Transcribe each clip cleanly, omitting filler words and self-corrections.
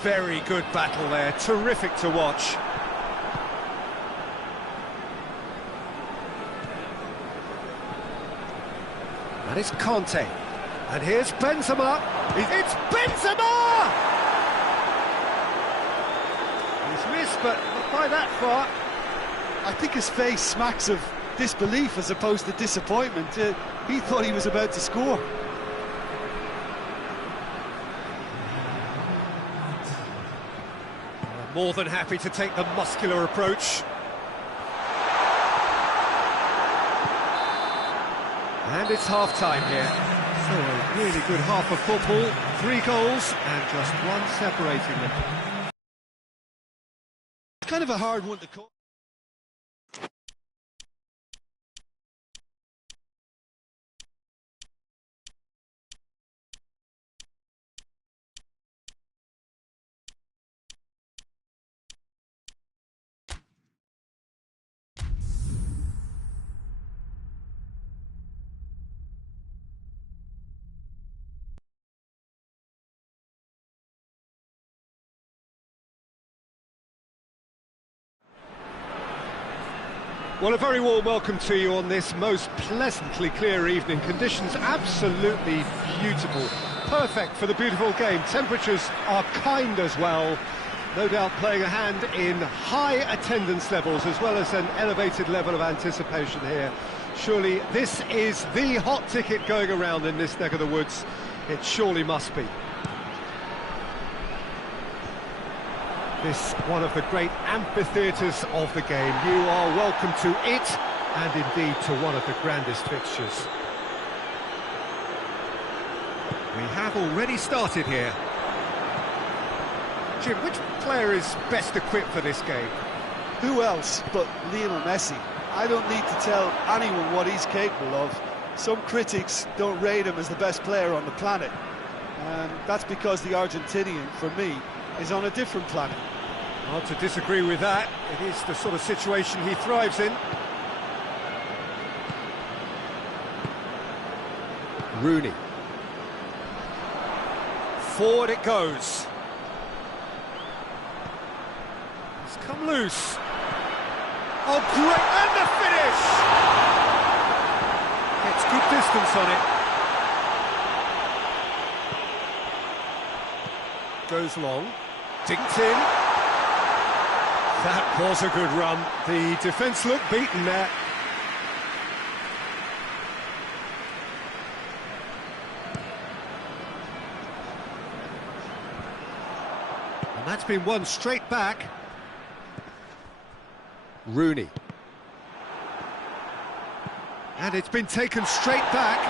Very good battle there, terrific to watch. And it's Conte. And here's Benzema. It's Benzema! He's missed, but not by that far. I think his face smacks of disbelief as opposed to disappointment. He thought he was about to score. More than happy to take the muscular approach. And it's half-time here. So a really good half of football, 3 goals and just one separating them. It's kind of a hard one to call. Well, a very warm welcome to you on this most pleasantly clear evening. Conditions absolutely beautiful. Perfect for the beautiful game. Temperatures are kind as well. No doubt playing a hand in high attendance levels as well as an elevated level of anticipation here. Surely this is the hot ticket going around in this neck of the woods. It surely must be. This one of the great amphitheatres of the game. You are welcome to it, and indeed to one of the grandest fixtures. We have already started here. Jim, which player is best equipped for this game? Who else but Lionel Messi? I don't need to tell anyone what he's capable of. Some critics don't rate him as the best player on the planet, and that's because the Argentinian, for me, is on a different planet. Hard to disagree with that. It is the sort of situation he thrives in. Rooney. Forward it goes. It's come loose. Oh, great! And the finish! Gets good distance on it. Goes long. Dinked in. That was a good run. The defence looked beaten there. And that's been won straight back. Rooney. And it's been taken straight back.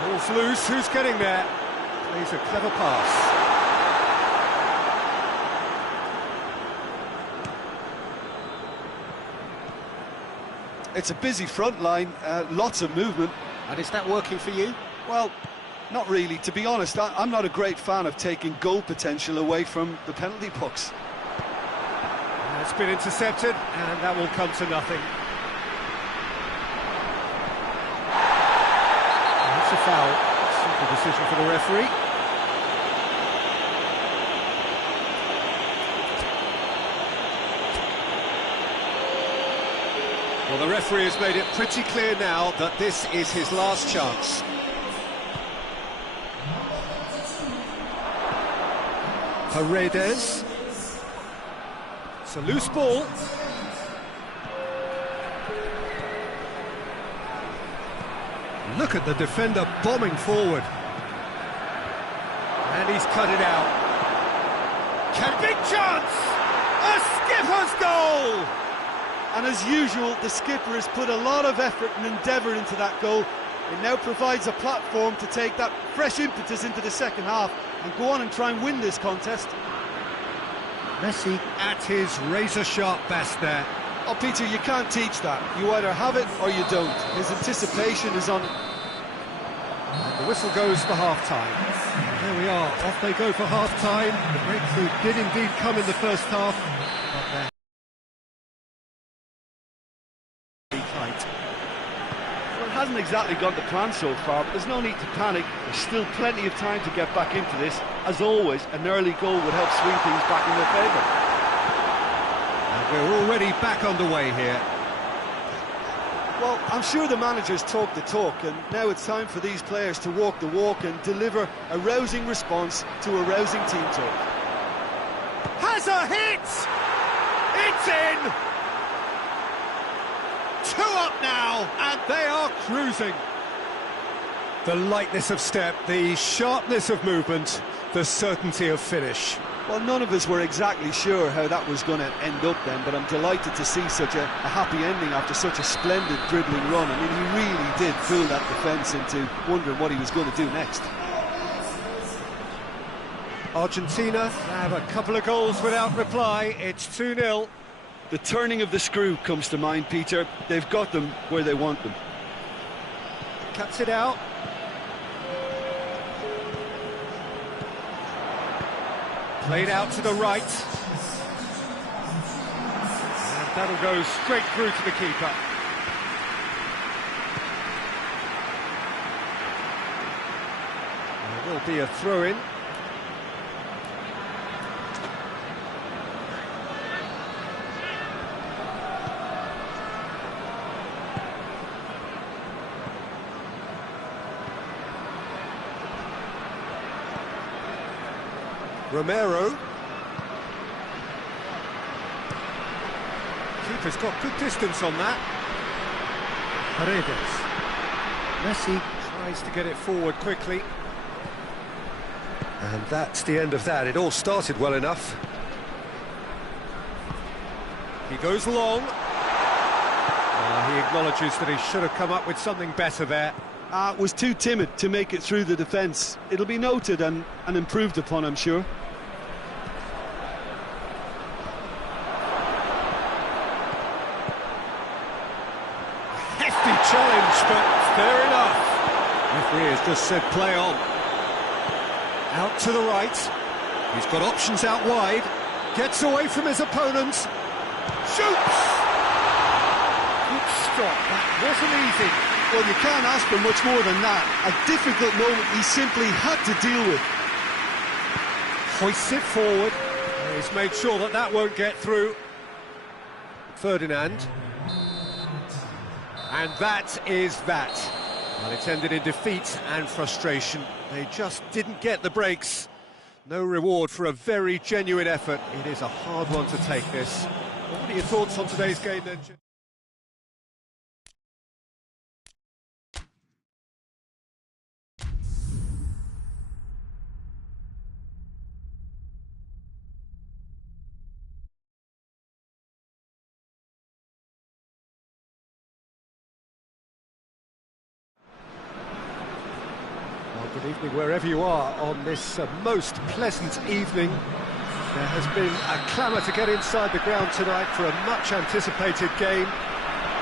Ball's loose, who's getting there? Plays a clever pass. It's a busy front line, lots of movement. And is that working for you? Well, not really. To be honest, I'm not a great fan of taking goal potential away from the penalty box. It's been intercepted, and that will come to nothing. That's a foul. Simple decision for the referee. Well, the referee has made it pretty clear now that this is his last chance. Paredes. It's a loose ball. Look at the defender bombing forward. And he's cut it out. Big chance! A skipper's goal! And as usual, the skipper has put a lot of effort and endeavour into that goal. It now provides a platform to take that fresh impetus into the second half and go on and try and win this contest. Messi at his razor-sharp best there. Oh, Peter, you can't teach that. You either have it or you don't. His anticipation is on... And the whistle goes for half-time. There we are, off they go for half-time. The breakthrough did indeed come in the first half, but they're hasn't exactly gone to plan so far, but there's no need to panic. There's still plenty of time to get back into this. As always, an early goal would help swing things back in their favour. And we're already back underway here. Well, I'm sure the managers talk the talk, and now it's time for these players to walk the walk and deliver a rousing response to a rousing team talk. Has a hit! It's in! 2 up now, and they are cruising. The lightness of step, the sharpness of movement, the certainty of finish. Well, none of us were exactly sure how that was going to end up then, but I'm delighted to see such a happy ending after such a splendid dribbling run. I mean, he really did fool that defence into wondering what he was going to do next. Argentina have a couple of goals without reply. It's 2-0. The turning of the screw comes to mind, Peter. They've got them where they want them. Cuts it out. Played out to the right. And that'll go straight through to the keeper. There will be a throw-in. Romero. Keeper's got good distance on that. Paredes. Messi tries to get it forward quickly. And that's the end of that. It all started well enough. He goes long. He acknowledges that he should have come up with something better there. Was too timid to make it through the defence. It'll be noted and improved upon, I'm sure. Hefty challenge, but fair enough. Referee has just said play on. Out to the right. He's got options out wide. Gets away from his opponent. Shoots! Good stop. That wasn't easy. Well, you can't ask for much more than that. A difficult moment he simply had to deal with. Hoists it forward. He's made sure that that won't get through. Ferdinand. And that is that. Well, it's ended in defeat and frustration. They just didn't get the breaks. No reward for a very genuine effort. It is a hard one to take, this. What are your thoughts on today's game then, Jim? Good evening wherever you are on this most pleasant evening. There has been a clamour to get inside the ground tonight for a much anticipated game.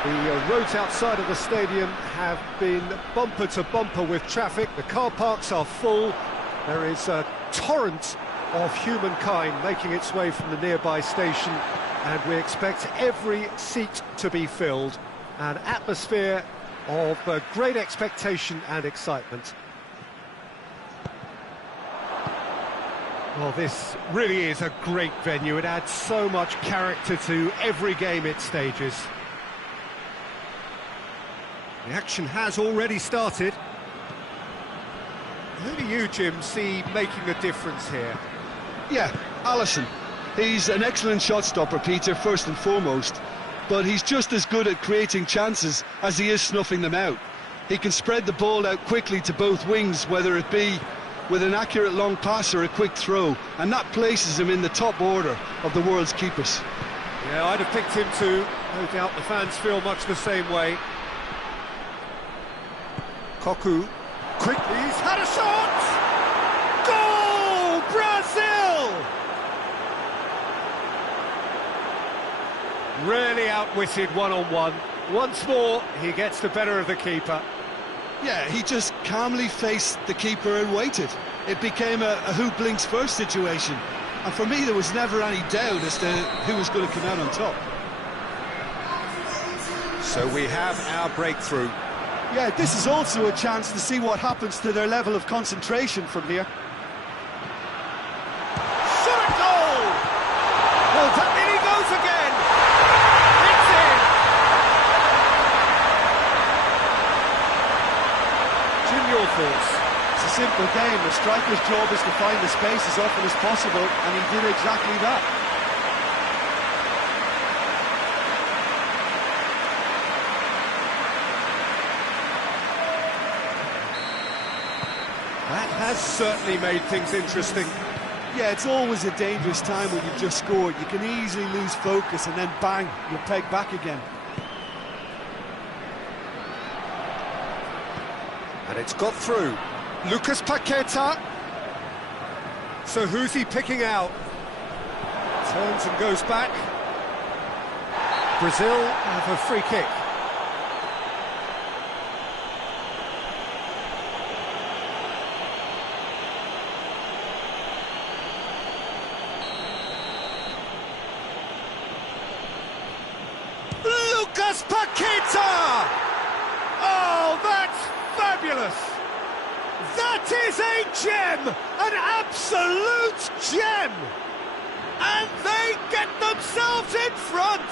The roads outside of the stadium have been bumper to bumper with traffic. The car parks are full. There is a torrent of humankind making its way from the nearby station, and we expect every seat to be filled. An atmosphere of great expectation and excitement. Well, this really is a great venue. It adds so much character to every game it stages. The action has already started. Who do you, Jim, see making a difference here? Yeah, Alisson. He's an excellent shot stopper, Peter, first and foremost. But he's just as good at creating chances as he is snuffing them out. He can spread the ball out quickly to both wings, whether it be with an accurate long pass or a quick throw, and that places him in the top order of the world's keepers. Yeah, I'd have picked him too. No doubt the fans feel much the same way. Koku, quickly, he's had a shot! Goal! Brazil! Really outwitted one-on-one. Once more, he gets the better of the keeper. Yeah, he just calmly faced the keeper and waited. It became a who blinks first situation. And for me, there was never any doubt as to who was going to come out on top. So we have our breakthrough. Yeah, this is also a chance to see what happens to their level of concentration from here. Shot at goal! Well, that in he goes again! It's in! Jim, your thoughts? It's a simple game. The striker's job is to find the space as often as possible, and he did exactly that. That has certainly made things interesting. Yeah, it's always a dangerous time when you've just scored. You can easily lose focus and then bang, you're pegged back again. And it's got through. Lucas Paqueta. So who's he picking out? Turns and goes back. Brazil have a free kick. Lucas Paqueta! Oh, that's fabulous! That is a gem! An absolute gem! And they get themselves in front!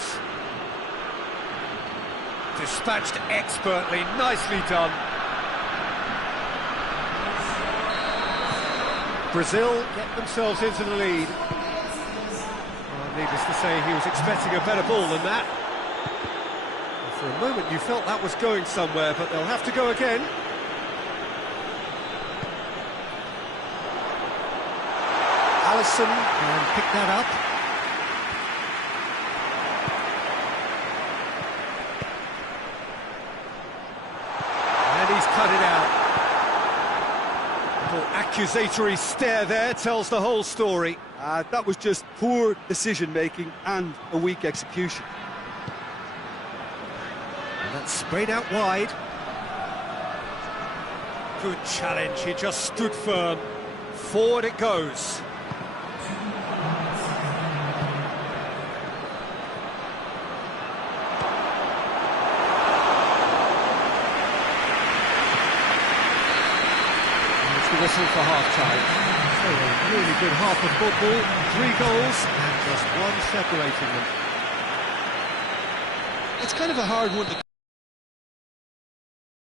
Dispatched expertly, nicely done. Brazil get themselves into the lead. Well, needless to say, he was expecting a better ball than that. For a moment you felt that was going somewhere, but they'll have to go again. Alisson can pick that up. And he's cut it out. Little accusatory stare there tells the whole story. That was just poor decision-making and a weak execution. And that's sprayed out wide. Good challenge, he just stood firm. Forward it goes. And it's the whistle for half-time. So a really good half of football, 3 goals and just one separating them. It's kind of a hard one to...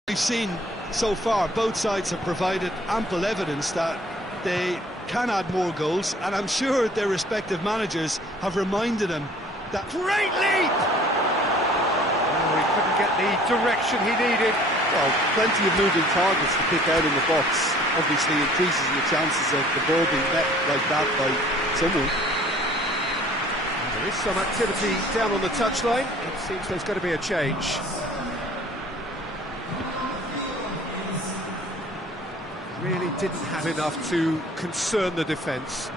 We've seen so far, both sides have provided ample evidence that they can add more goals, and I'm sure their respective managers have reminded them that... Great leap! Oh, he couldn't get the direction he needed. Well, plenty of moving targets to pick out in the box obviously increases the chances of the ball being met like that by someone. There is some activity down on the touchline. It seems there's going to be a change. Really didn't have enough to concern the defence.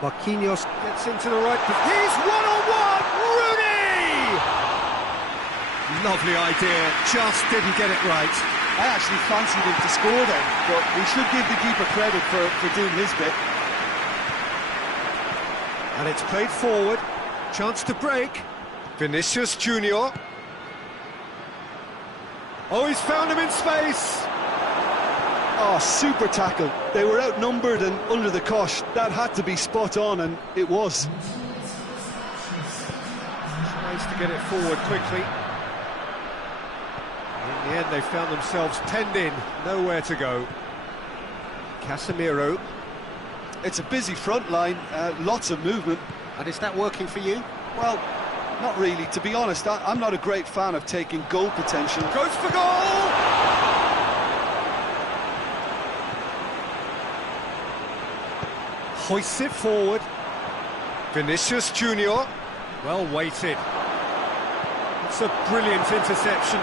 Marquinhos gets into the right... He's one-on-one! Rooney! Lovely idea, just didn't get it right. I actually fancied him to score then, but we should give the keeper credit for doing his bit. And it's played forward, chance to break. Vinicius Junior. Oh, he's found him in space. Oh, super tackle. They were outnumbered and under the cosh. That had to be spot on, and it was. Tries to get it forward quickly. In the end, they found themselves penned in, nowhere to go. Casemiro. It's a busy front line, lots of movement. And is that working for you? Well, not really. To be honest, I'm not a great fan of taking goal potential. Goes for goal! Hoists it forward. Vinicius Junior. Well weighted. It's a brilliant interception.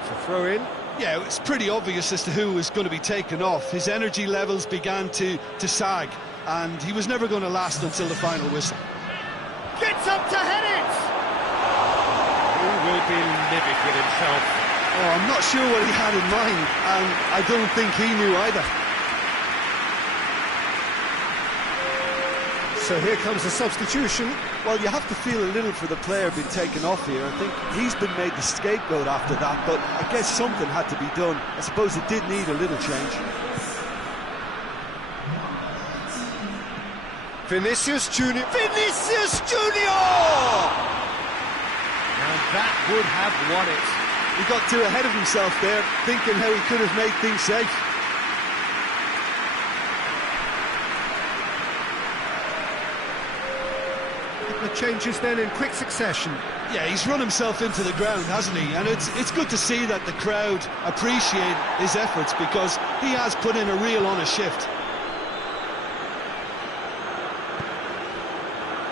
It's a throw in. Yeah, it's pretty obvious as to who was going to be taken off. His energy levels began to sag, and he was never going to last until the final whistle. Gets up to head it! He will be livid with himself. Oh, I'm not sure what he had in mind, and I don't think he knew either. So here comes a substitution. Well, you have to feel a little for the player being taken off here. I think he's been made the scapegoat after that, but I guess something had to be done. I suppose it did need a little change. Vinicius Junior. Vinicius Junior! And that would have won it. He got too ahead of himself there, thinking how he could have made things safe. The changes then in quick succession. Yeah, he's run himself into the ground, hasn't he? And it's good to see that the crowd appreciate his efforts, because he has put in a real honest shift.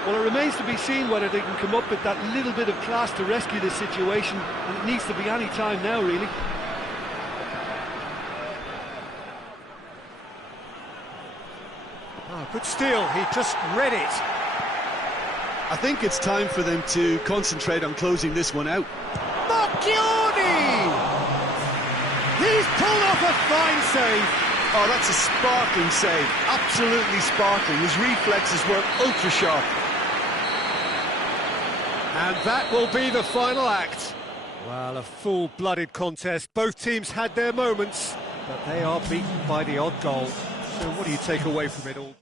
Well, it remains to be seen whether they can come up with that little bit of class to rescue this situation, and it needs to be any time now, really. Oh, good steal, he just read it. I think it's time for them to concentrate on closing this one out. Marchioni! He's pulled off a fine save. Oh, that's a sparkling save, absolutely sparkling. His reflexes were ultra sharp. And that will be the final act. Well, a full-blooded contest. Both teams had their moments, but they are beaten by the odd goal. So what do you take away from it all?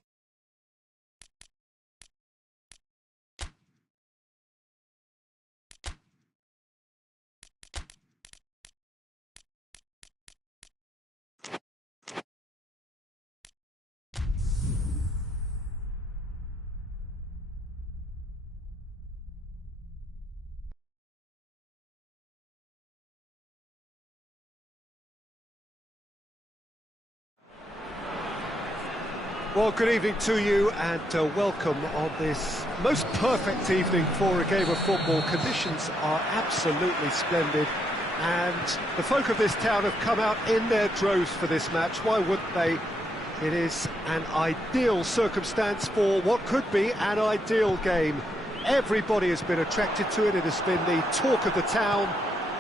Well, good evening to you, and welcome on this most perfect evening for a game of football. Conditions are absolutely splendid, and the folk of this town have come out in their droves for this match. Why wouldn't they? It is an ideal circumstance for what could be an ideal game. Everybody has been attracted to it. It has been the talk of the town,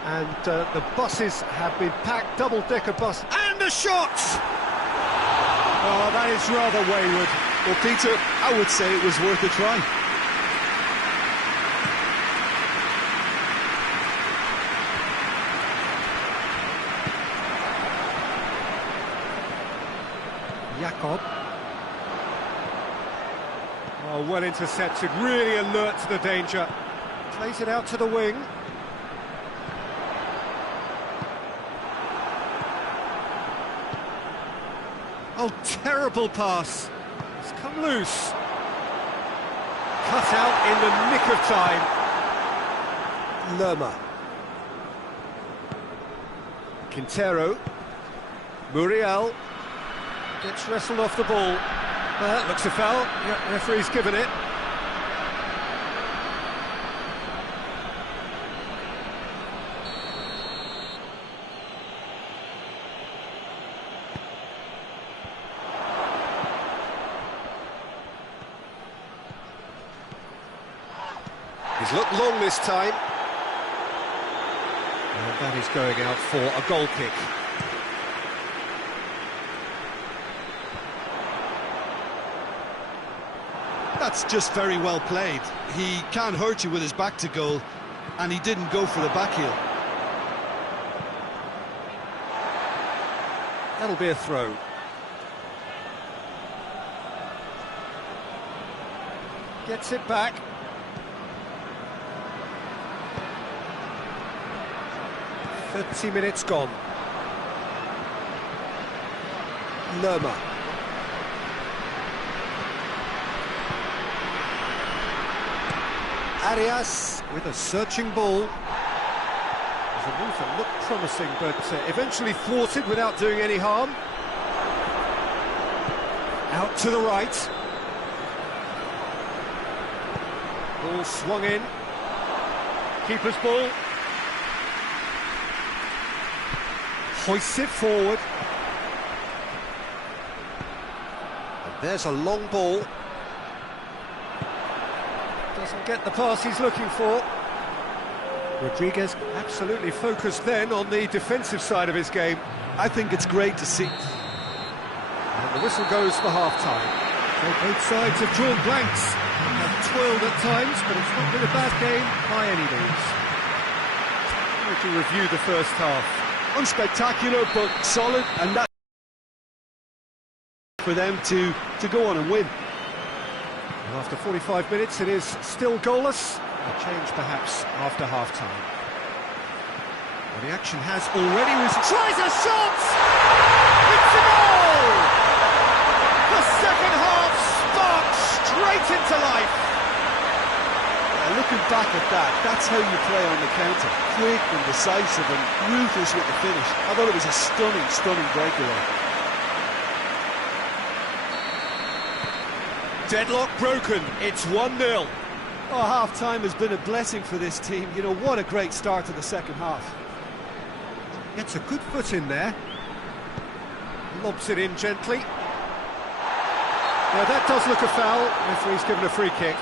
and the buses have been packed, double-decker bus, and the shots! Oh, that is rather wayward. Well, Peter, I would say it was worth a try. Jakob. Oh, well intercepted, really alert to the danger. Plays it out to the wing. Oh, terrible pass. It's come loose. Cut out in the nick of time. Lerma. Quintero. Muriel. Gets wrestled off the ball. Looks a foul. Yeah, referee's given it. He's looked long this time. And that is going out for a goal kick. That's just very well played. He can't hurt you with his back to goal, and he didn't go for the back heel. That'll be a throw. Gets it back. "30 minutes gone." Lerma. Arias with a searching ball. There's a move that looked promising, but eventually thwarted without doing any harm. Out to the right. Ball swung in. Keeper's ball. Hoists it forward. And there's a long ball. Doesn't get the pass he's looking for. Rodriguez absolutely focused then on the defensive side of his game. I think it's great to see. And the whistle goes for half-time. Well, both sides have drawn blanks, have toiled at times, but it's not been a bad game by any means. To review the first half. Unspectacular, but solid, and that for them to go on and win. And after 45 minutes, it is still goalless. A change, perhaps, after half-time. Well, the action has already tries a shot! It's a goal! The second half sparks straight into life. Looking back at that, that's how you play on the counter. Quick and decisive and ruthless with the finish. I thought it was a stunning, stunning breakaway. Deadlock broken, it's 1-0. Oh, half-time has been a blessing for this team. You know, what a great start to the second half. Gets a good foot in there. Lobs it in gently. Now that does look a foul. Referee's given a free kick.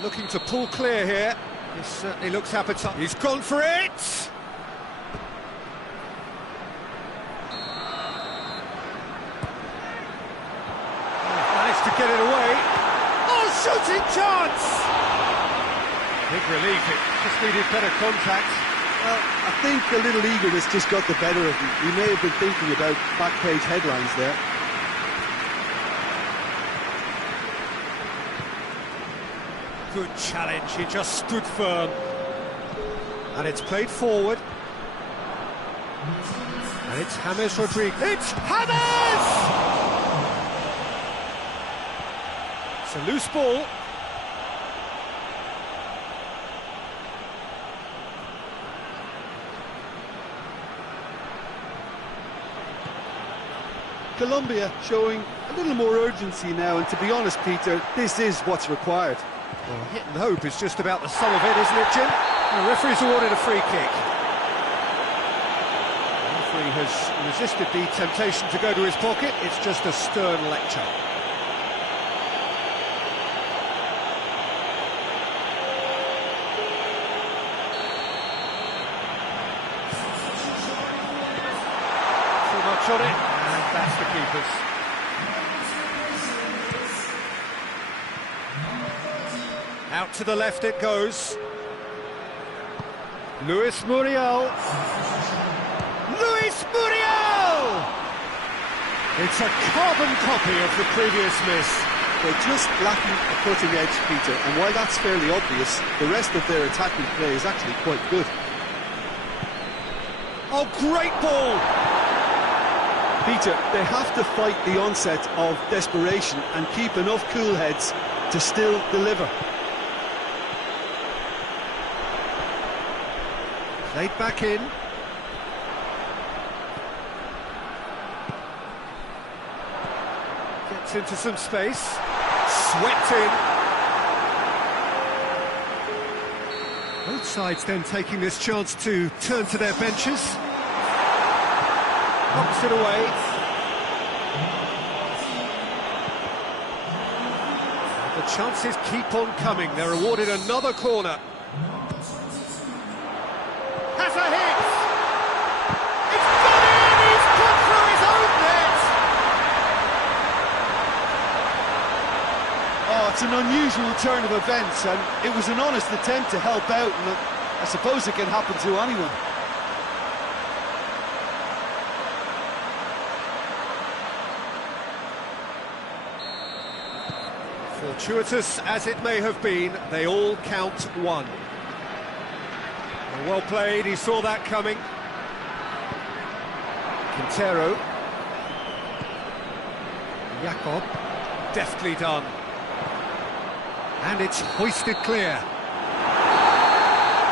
Looking to pull clear here. This certainly looks appetizing. He's gone for it! Managed to get it away. Oh, shooting chance! Big relief, it just needed better contact. Well, I think a little eagerness just got the better of him. He may have been thinking about back-page headlines there. Good challenge, he just stood firm. And it's played forward. And it's James Rodriguez. It's James! It's a loose ball. Colombia showing a little more urgency now, and to be honest, Peter, this is what's required. Well, hit and hope is just about the sum of it, isn't it, Jim? The referee's awarded a free kick. The referee has resisted the temptation to go to his pocket. It's just a stern lecture. Too much on it, and that's the keeper's. Out to the left it goes. Luis Muriel. Luis Muriel! It's a carbon copy of the previous miss. They're just lacking a cutting edge, Peter, and while that's fairly obvious, the rest of their attacking play is actually quite good. Oh, great ball! Peter, they have to fight the onset of desperation and keep enough cool heads to still deliver. Played back in. Gets into some space. Swept in. Both sides then taking this chance to turn to their benches. Knocks it away. The chances keep on coming. They're awarded another corner. Has a hit! It's gone in! He's put through his own net! Oh, it's an unusual turn of events, and it was an honest attempt to help out, and I suppose it can happen to anyone. Fortuitous as it may have been, they all count one. Well played, he saw that coming. Quintero. Jakob. Deftly done. And it's hoisted clear.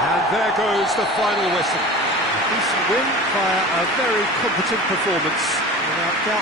And there goes the final whistle. A decent win via a very competent performance. Without doubt.